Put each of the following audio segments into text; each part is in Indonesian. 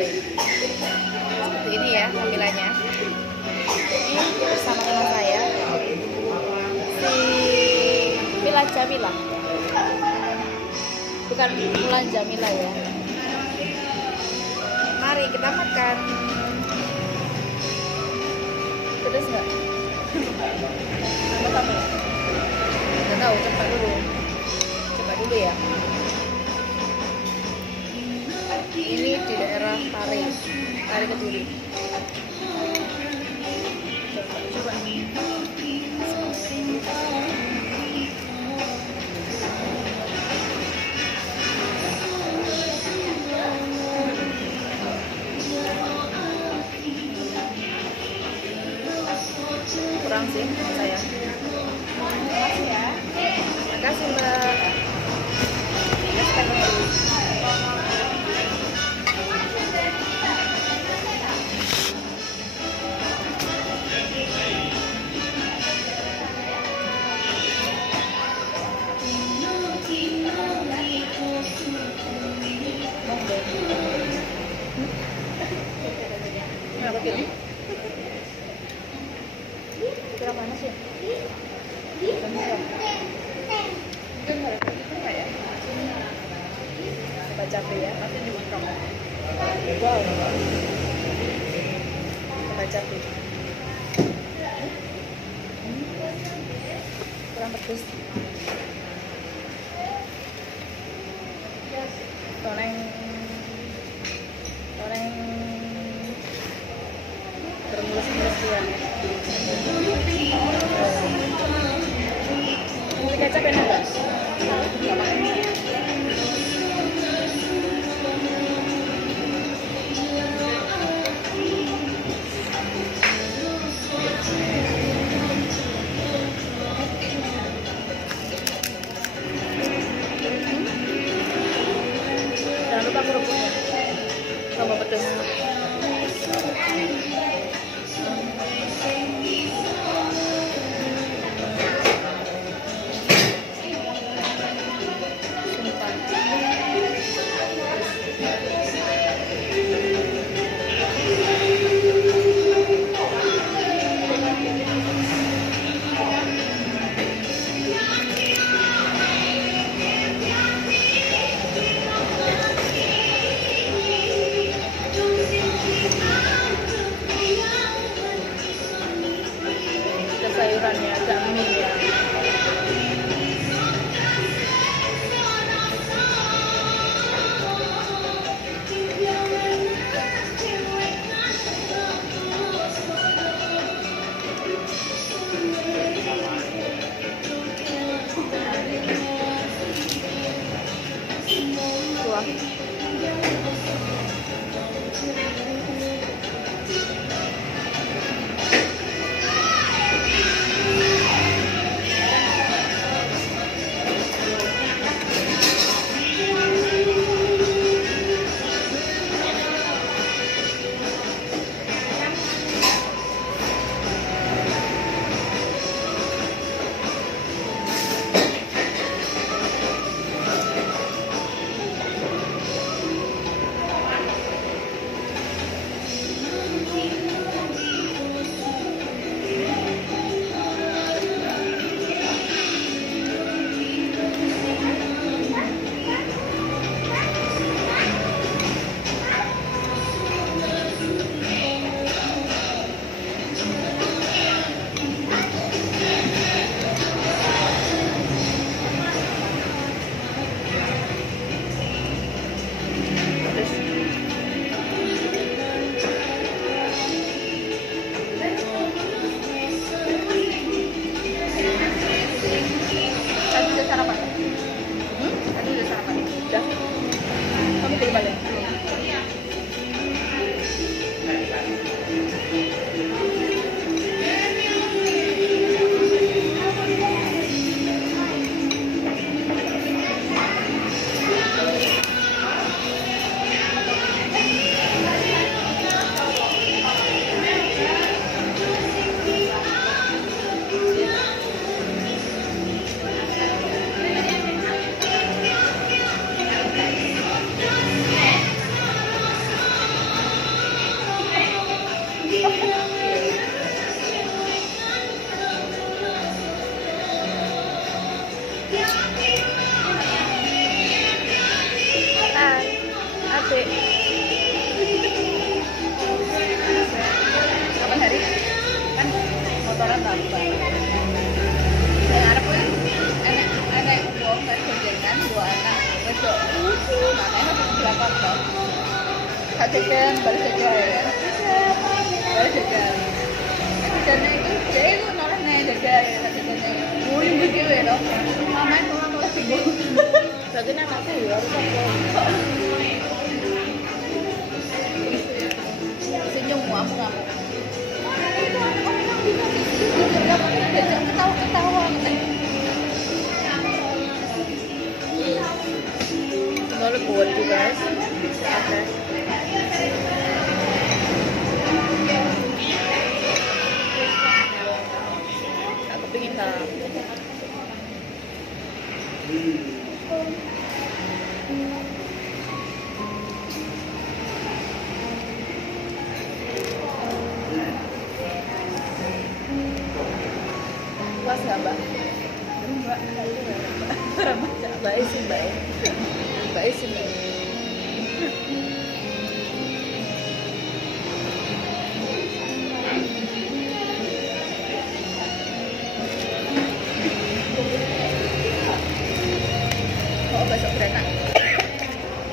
Tari. Seperti ini ya tampilannya. Ini bersama teman saya, si Mila Jamila, bukan Mulan Jamila ya. Mari kita makan. Pedas nggak? Nggak tahu. Nggak tahu. Coba dulu ya. Ini di daerah Tari Kediri. Coba. Kurang sih menurut saya. Makasih ya. Makasih Mbak. Kira panas ya? Coba cabai ya, pasti dimakan. Wow. Coba cabai. Kurang pedas. Goreng bermulus-mulus ya. Ini kecap enak nggak? Jangan lupa kerupuknya tambah pedas. jajan, baru jajan. Baru jajan. Jajannya itu, dia itu noleh nih jajan, jajannya. Mulai gitu ya dong. Mama itu noleh sibuk. Berarti anakku ya harus aku. Senyum aku ngamuk. Jajan ketawa-ketawa. Not bored you guys. Okay. Aku pengen tahu. Puas nggak mbak? Mbak, mbak sih mbak. Mbak sih mbak. Oh besok berenak.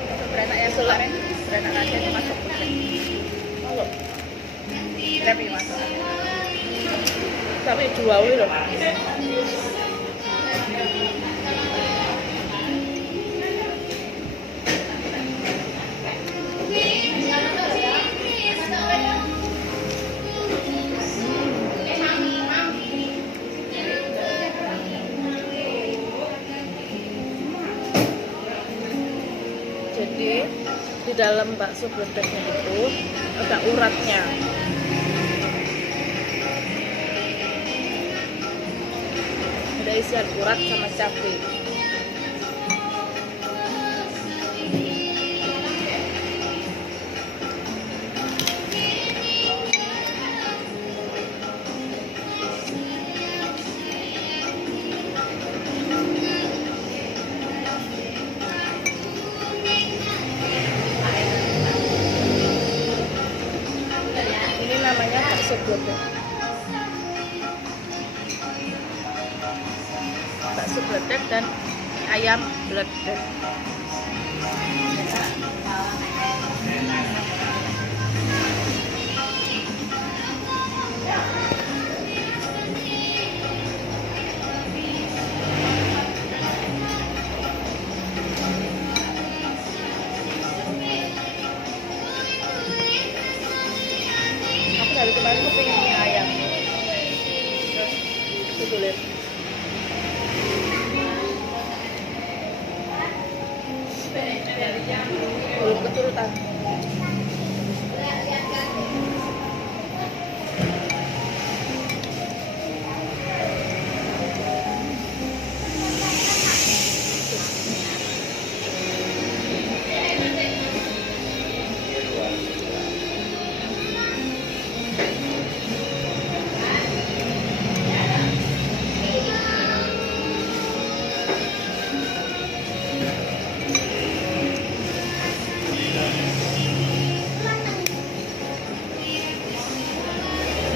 Besok berenak yang kemarin berenak latihan masuk. Halo. Tapi masuk. Tapi dua loh. Jadi di dalam bakso bledeknya itu ada uratnya. Ada isian urat sama cabai. Namanya bakso bledek. Bakso bledek dan ayam bledek. Dari kemarin aku pengen mie ayam, terus itu lihat belum keturutan.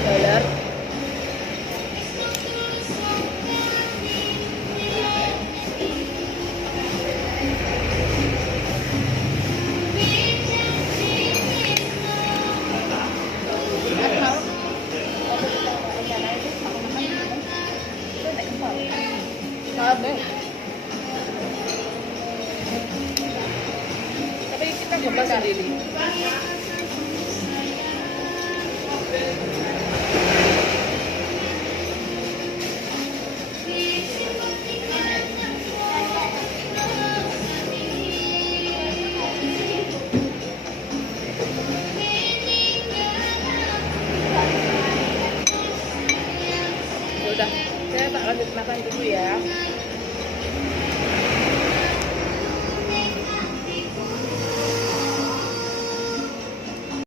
Bayar. Tapi kita coba sendiri. Udah, saya tak lanjut makan dulu ya.